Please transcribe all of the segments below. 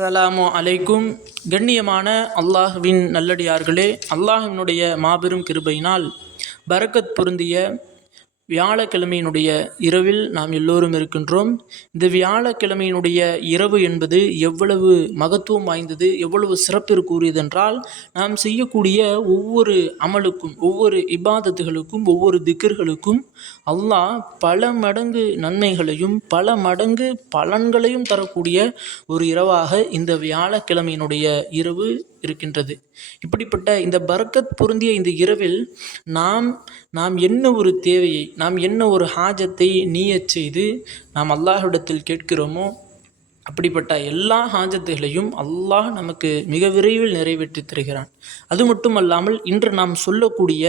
அஸ்ஸலாமு அலைக்கும். கண்ணியமான அல்லாஹ்வின் நல்லடியார்களே அல்லாஹினுடைய மாபெரும் கிருபையினால் பரக்கத் பொருந்திய வியாழக்கிழமையினுடைய இரவில் நாம் எல்லோரும் இருக்கின்றோம். இந்த வியாழக்கிழமையினுடைய இரவு என்பது எவ்வளவு மகத்துவம் வாய்ந்தது எவ்வளவு சிறப்பிற்குரியது என்றால் நாம் செய்யக்கூடிய ஒவ்வொரு அமலுக்கும் ஒவ்வொரு இபாதத்துகளுக்கும் ஒவ்வொரு திக்கர்களுக்கும் அல்லாஹ் பல மடங்கு நன்மைகளையும் பல மடங்கு பலன்களையும் தரக்கூடிய ஒரு இரவாக இந்த வியாழக்கிழமையினுடைய இரவு இருக்கின்றது. இப்படிப்பட்ட இந்த பரக்கத் பொருந்திய இந்த இரவில் நாம் நாம் என்ன ஒரு தேவையை நாம் என்ன ஒரு ஹாஜத்தை நீயச் செய்து நாம் அல்லாஹ்விடத்தில் கேட்கிறோமோ அப்படிப்பட்ட எல்லா ஹாஜத்துகளையும் அல்லாஹ் நமக்கு மிக விரைவில் நிறைவேற்றி தருகிறான். அது மட்டுமல்லாமல் இன்று நாம் சொல்லக்கூடிய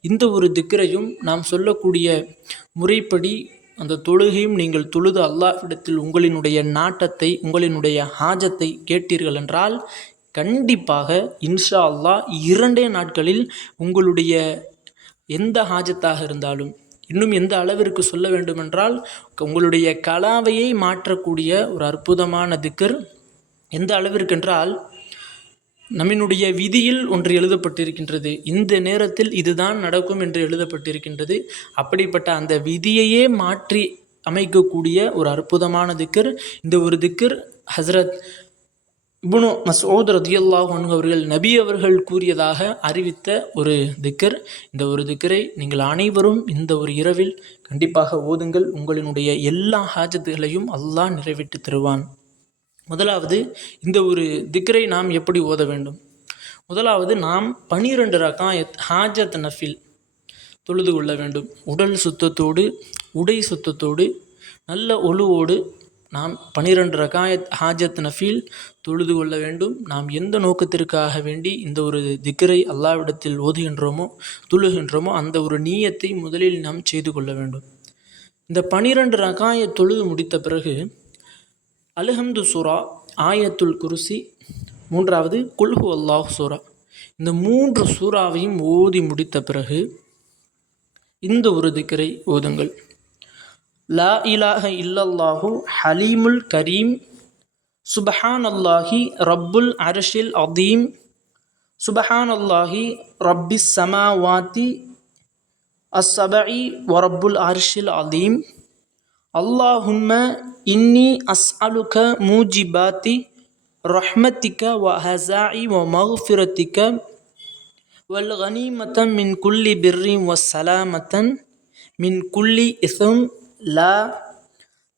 இந்த ஒரு திக்கரையும் நாம் சொல்லக்கூடிய முறைப்படி அந்த தொழுகையும் நீங்கள் தொழுது அல்லாஹ்விடத்தில் உங்களினுடைய நாட்டத்தை உங்களினுடைய ஹாஜத்தை கேட்டீர்கள் என்றால் கண்டிப்பாக இன்ஷா அல்லாஹ் இரண்டே நாட்களில் உங்களுடைய எந்த ஹாஜத்தாக இருந்தாலும் இன்னும் எந்த அளவிற்கு சொல்ல வேண்டுமென்றால் உங்களுடைய கலாவையை மாற்றக்கூடிய ஒரு அற்புதமான திக்கர் எந்த அளவிற்கென்றால் நம்மினுடைய விதியில் ஒன்று எழுதப்பட்டிருக்கின்றது. இந்த நேரத்தில் இதுதான் நடக்கும் என்று எழுதப்பட்டிருக்கின்றது. அப்படிப்பட்ட அந்த விதியையே மாற்றி அமைக்கக்கூடிய ஒரு அற்புதமான திக்கர் இந்த ஒரு திக்கர் ஹஸ்ரத் இப்னு மசூத் ரதியல்லாஹு அவர்கள் நபி அவர்கள் கூறியதாக அறிவித்த ஒரு திக்கர். இந்த ஒரு திக்கரை நீங்கள் அனைவரும் இந்த ஒரு இரவில் கண்டிப்பாக ஓதுங்கள். உங்களினுடைய எல்லா ஹாஜத்துகளையும் அல்லாஹ் நிறைவேற்றி தருவான். முதலாவது இந்த ஒரு திக்கரை நாம் எப்படி ஓத வேண்டும்? முதலாவது நாம் பனிரெண்டு ரகாயத் ஹாஜத் நஃபில் தொழுது கொள்ள வேண்டும். உடல் சுத்தத்தோடு உடை சுத்தத்தோடு நல்ல ஒழுவோடு நாம் பனிரெண்டு ரகாயத் ஹாஜத் நஃபீல் தொழுது கொள்ள வேண்டும். நாம் எந்த நோக்கத்திற்காக வேண்டி இந்த ஒரு திக்கரை அல்லாவிடத்தில் ஓதுகின்றோமோ தொழுகின்றோமோ அந்த ஒரு நீயத்தை முதலில் நாம் செய்து கொள்ள வேண்டும். இந்த பனிரெண்டு ரகாய தொழுது முடித்த பிறகு அல்ஹம்து சூரா ஆயத்துல் குருசி மூன்றாவது குல்ஹு அல்லாஹ் சூரா. இந்த மூன்று சூறாவையும் ஓதி முடித்த பிறகு இந்த ஒரு திக்கரை ஓதுங்கள். லா இலாஹ இல்லல்லாஹு ஹலீமுல் கரீம் சுபஹான் அல்லாஹி ரப்புல் அரஷில் அதீம் சுபஹான் அல்லாஹி ரப்பிஸ் சமாவாத்தி அஸ்ஸபஇ வரப்புல் அர்ஷில் அதீம் அல்லாஹும்ம இன்னி அஸ்அலுக மூஜிபாத்தி ரஹ்மத்திக்க வ ஹசாஇ வ மஃபிரத்திக்க வல் கனிமத்த மின் குல்லி பிர்ரி வ ல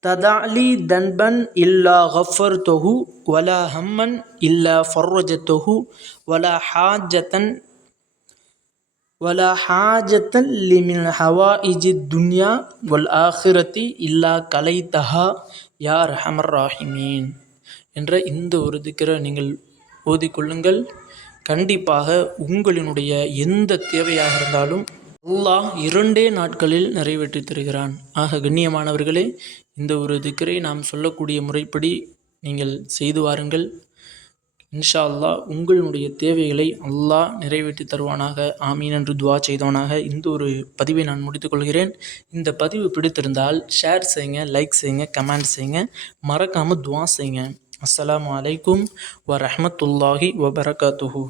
ததாலி தன்பன் இல்லா ஹஃபர் தொகு வலா ஹம்மன் இல்லா ஃபர்ரஜ தொகு வலா ஹாஜத்தன் வலா ஹாஜத்தன் லிமின் ஹவா இஜி துன்யா வல் ஆஹிரத்தி இல்லா கலை தஹா யார் ஹமர் ராஹிமீன் என்ற இந்த ஒரு திக்கரை நீங்கள் ஓதிக்கொள்ளுங்கள். கண்டிப்பாக உங்களினுடைய எந்த தேவையாக இருந்தாலும் அல்லாஹ் இரண்டே நாட்களில் நிறைவேற்றி தருகிறான். ஆக கண்ணியமானவர்களே இந்த ஒரு திக்கரை நாம் சொல்லக்கூடிய முறைப்படி நீங்கள் செய்து வாருங்கள். இன்ஷா அல்லாஹ் உங்களுடைய தேவைகளை அல்லாஹ் நிறைவேற்றி தருவானாக. ஆமீன் என்று துவா செய்தவனாக. இந்த ஒரு பதிவை நான் முடித்துக்கொள்கிறேன் இந்த பதிவு பிடித்திருந்தால் ஷேர் செய்யுங்க லைக் செய்யுங்க கமெண்ட் செய்யுங்க. மறக்காமல் துவா செய்யுங்க. அஸ்லாம் வலைக்கும் வ ரஹமத்துல்லாஹி வ பரகாத்துஹூ